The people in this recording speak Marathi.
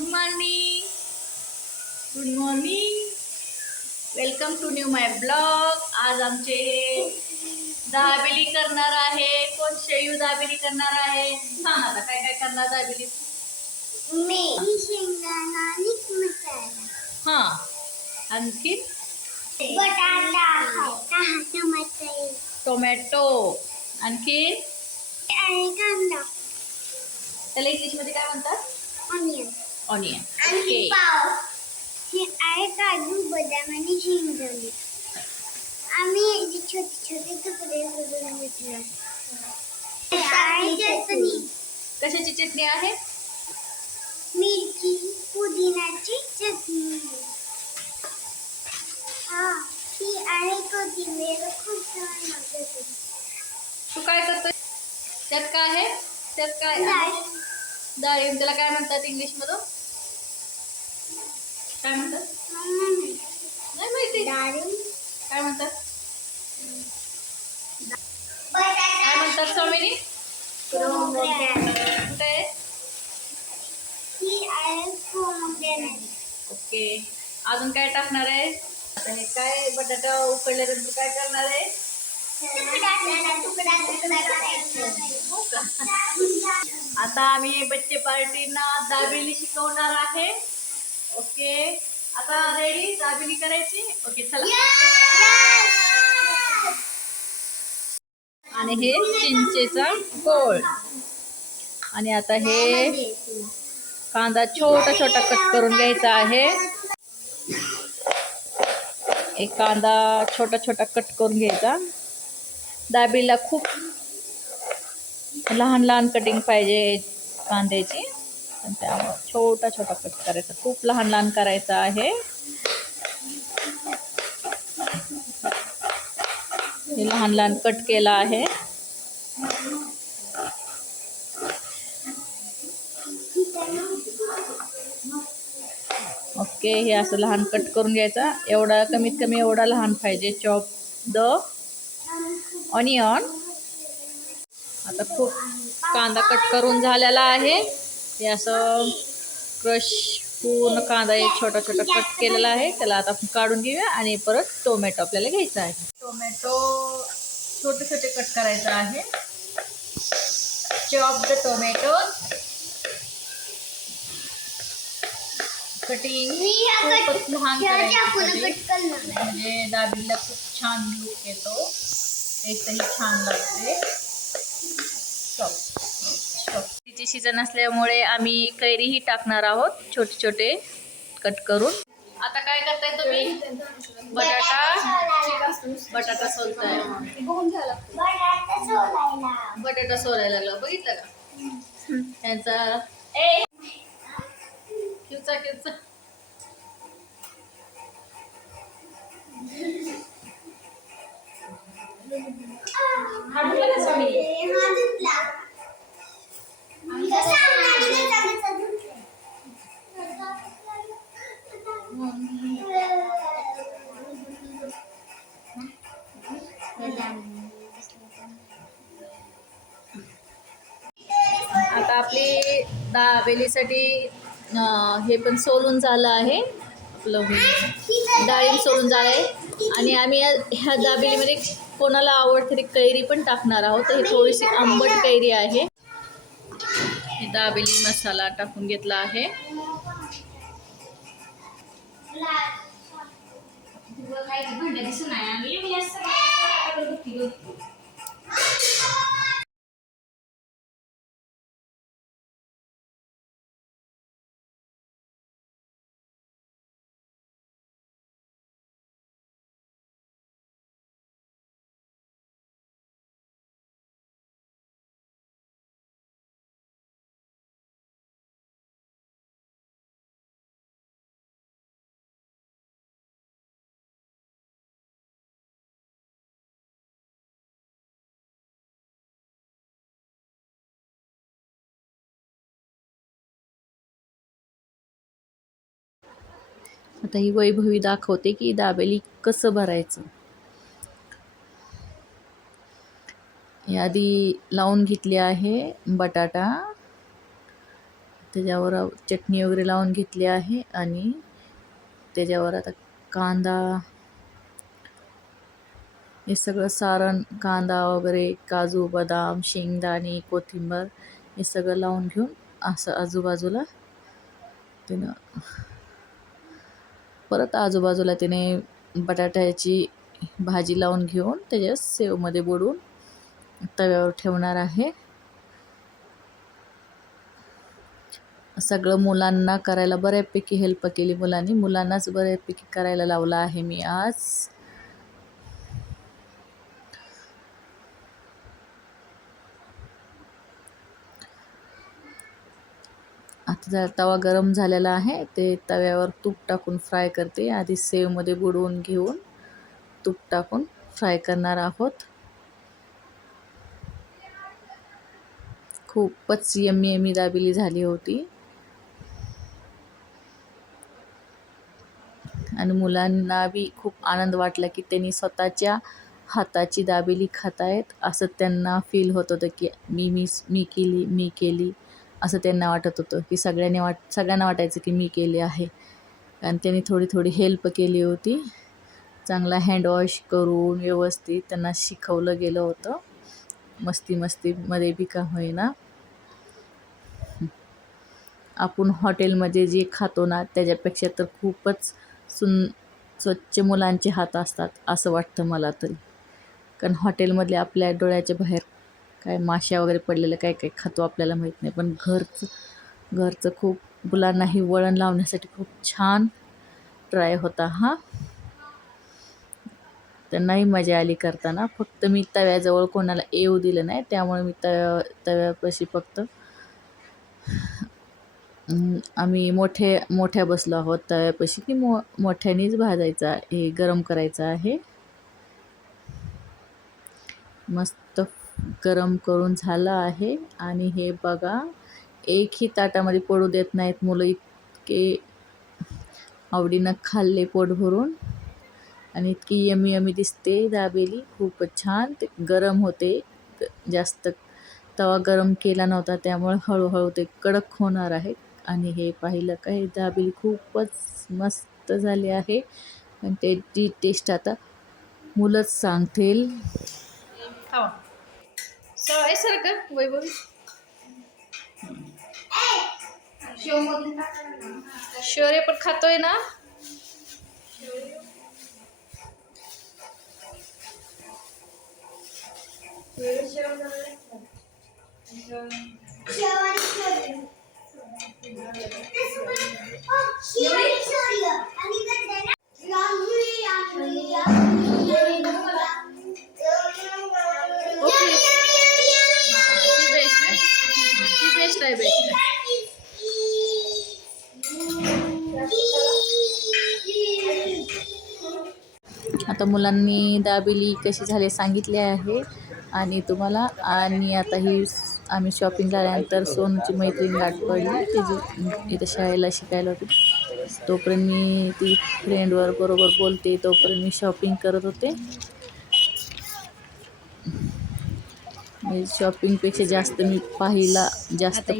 Good morning. Good morning. Welcome to new my blog. आज आमचे दाबेली करणार आहे. कोण शेयू दाबेली करणार आहे? सांग आता काय काय करणार दाबेली? मी शेंगदाणा आणि मसाला. हां, आणखी बटाटा, टमाटर, टोमॅटो, आणखी आणि कांदा, त्याला इंग्लिशमध्ये काय म्हणतात? Onion onion. आणि ओके. पाव. हे आहे काजू, बदाम आणि शेंगदाणे. आम्ही याचे छोटे छोटे तुकडे करून घेतले. चटणी, कशाची चटणी आहे? मिरची, पुदिनाची चटणी. ही आहे कोथिंबीर. खूप छान लागते. तू काय करतोय? त्यात काय आहे? त्यात काय? डाळिंब. त्याला काय म्हणतात इंग्लिश मधून? काय म्हणतात? नाही माहिती. डाळिंब काय म्हणतात? काय म्हणतात स्वामिनी? कुठे आहे? ही आहे पोमग्रेनेट. ओके. अजून काय टाकणार आहे? आता हे काय बटाटा उकडल्यानंतर काय करणार आहे? हो का? आता आम्ही बच्चे पार्टीना दाबेली शिकवणार आहे. ओके. आता रेडी दाबेली करायची? ओके चला. आणि हे चिंचेचा गोळ. आणि आता हे कांदा छोटा छोटा कट करून घ्यायचा आहे. एक कांदा छोटा छोटा कट करून घ्यायचा. दाबेलीला खूप लहान लहान कटिंग पाहिजे कांद्याची. त्यामुळे छोटा छोटा कट करायचा. खूप लहान लहान करायचा आहे. हे लहान लहान कट केला आहे. ओके. हे असं लहान कट करून घ्यायचा. एवढा कमीत कमी एवढा लहान पाहिजे. Chop the onion. आता खूप कांदा कट करून झालेला आहे. हे असं क्रश पूर्ण कांदा एक छोटा छोटा कट केलेला आहे. त्याला आता आपण काढून घेऊया. आणि परत टोमॅटो आपल्याला घ्यायचा आहे. टोमॅटो छोटे छोटे कट करायचं आहे. Chop the tomato. कटिंग खूपच लहान करायची म्हणजे दाबेलीला खूप छान लुक येतो. टेस्टही छान लागते. तिची सीजन असल्यामुळे आम्ही कैरीही टाकणार आहोत छोटे छोटे कट करून. आता काय करताय तुम्ही? बटाटा सोलताय. बटाटा सोलायला लागला. बघितलं का त्यांचा? किवचा किवचा. आता आपली दाबेलीसाठी हे पण सोलून झालं आहे. आपलं डाळिंब सोलून झालं आहे. आणि आम्ही ह्या दाबेलीमध्ये कोणाला आवडते ती कैरी पण टाकणार आहोत. तर ही थोडीशी आंबट कैरी आहे. हे दाबेली मसाला टाकून घेतला आहे. आता ही वैभवी दाखवते की दाबेली कसं भरायचं. यादी लावून घेतली आहे बटाटा, त्याच्यावर चटणी वगैरे लावून घेतली आहे आणि त्याच्यावर आता कांदा, हे सगळं सारण, कांदा वगैरे, काजू, बदाम, शेंगदाणे, कोथिंबीर हे सगळं लावून घेऊन असं आजूबाजूला तिनं परत आजूबाजूला तिने बटाट्याची भाजी लावून घेऊन त्याच्यात सेवमध्ये बुडवून तव्यावर ठेवणार आहे. सगळं मुलांना करायला बऱ्यापैकी हेल्प केली मुलांनाच बऱ्यापैकी करायला लावलं आहे मी आज. आता जरा तवा गरम झालेला आहे, ते तव्यावर तूप टाकून फ्राय करते. आधी सेवमध्ये बुडवून घेऊन तूप टाकून फ्राय करणार आहोत. खूपच यम्मी यम्मी दाबेली झाली होती आणि मुलांना बी खूप आनंद वाटला की त्यांनी स्वतःच्या हाताची दाबेली खातायत असं त्यांना फील होत होतं की मी केली असं त्यांना वाटत होतं की सगळ्यांना वाटायचं की मी केली आहे. आणि त्यांनी थोडी थोडी हेल्प केली होती. चांगला हँडवॉश करून व्यवस्थित त्यांना शिकवलं गेलं होतं, मस्तीमध्ये बी का होईना. आपण हॉटेलमध्ये जे खातो ना त्याच्यापेक्षा तर खूपच स्वच्छ मुलांचे हात असतात असं वाटतं मला तरी. कारण हॉटेलमधले आपल्या डोळ्याच्या बाहेर काय माश्या वगैरे पडलेलं काय काय खातो आपल्याला माहीत नाही, पण घरचं खूप मुलांनाही वळण लावण्यासाठी खूप छान ट्राय होता हा. त्यांनाही मजा आली करताना. फक्त मी तव्याजवळ कोणाला येऊ दिलं नाही, त्यामुळे मी तव्यापाशी फक्त आम्ही मोठ्या बसलो आहोत तव्यापाशी की मोठ्यानेच भाजायचा, हे गरम करायचं आहे. मस्त गरम करून झालं आहे आणि हे बघा एकही ताटामध्ये पडू देत नाहीत मुलं, इतके आवडीनं खाल्ले पोट भरून आणि इतकी यम्मी यम्मी दिसते दाबेली. खूपच छान. ते गरम होते, जास्त तवा गरम केला नव्हता त्यामुळे हळूहळू ते कडक होणार आहे. आणि हे पाहिलं का, हे दाबेली खूपच मस्त झाली आहे आणि त्याची टेस्ट आता मुलंच सांगतील. वैभवी शौर्य पण खातोय ना. बेस्ट आहे. आता मुलांनी दाबेली कशी झाली सांगितले आहे आणि तुम्हाला. आणि आता ही आम्ही शॉपिंग झाल्यानंतर सोनूची मैत्रीण गाठ पडली, तिची इथं शाळेला शिकायला होती. तोपर्यंत मी ती फ्रेंडवर बरोबर बोलते, तोपर्यंत मी शॉपिंग करत होते. शॉपिंगपेक्षा जास्त मी पाहिला जास्त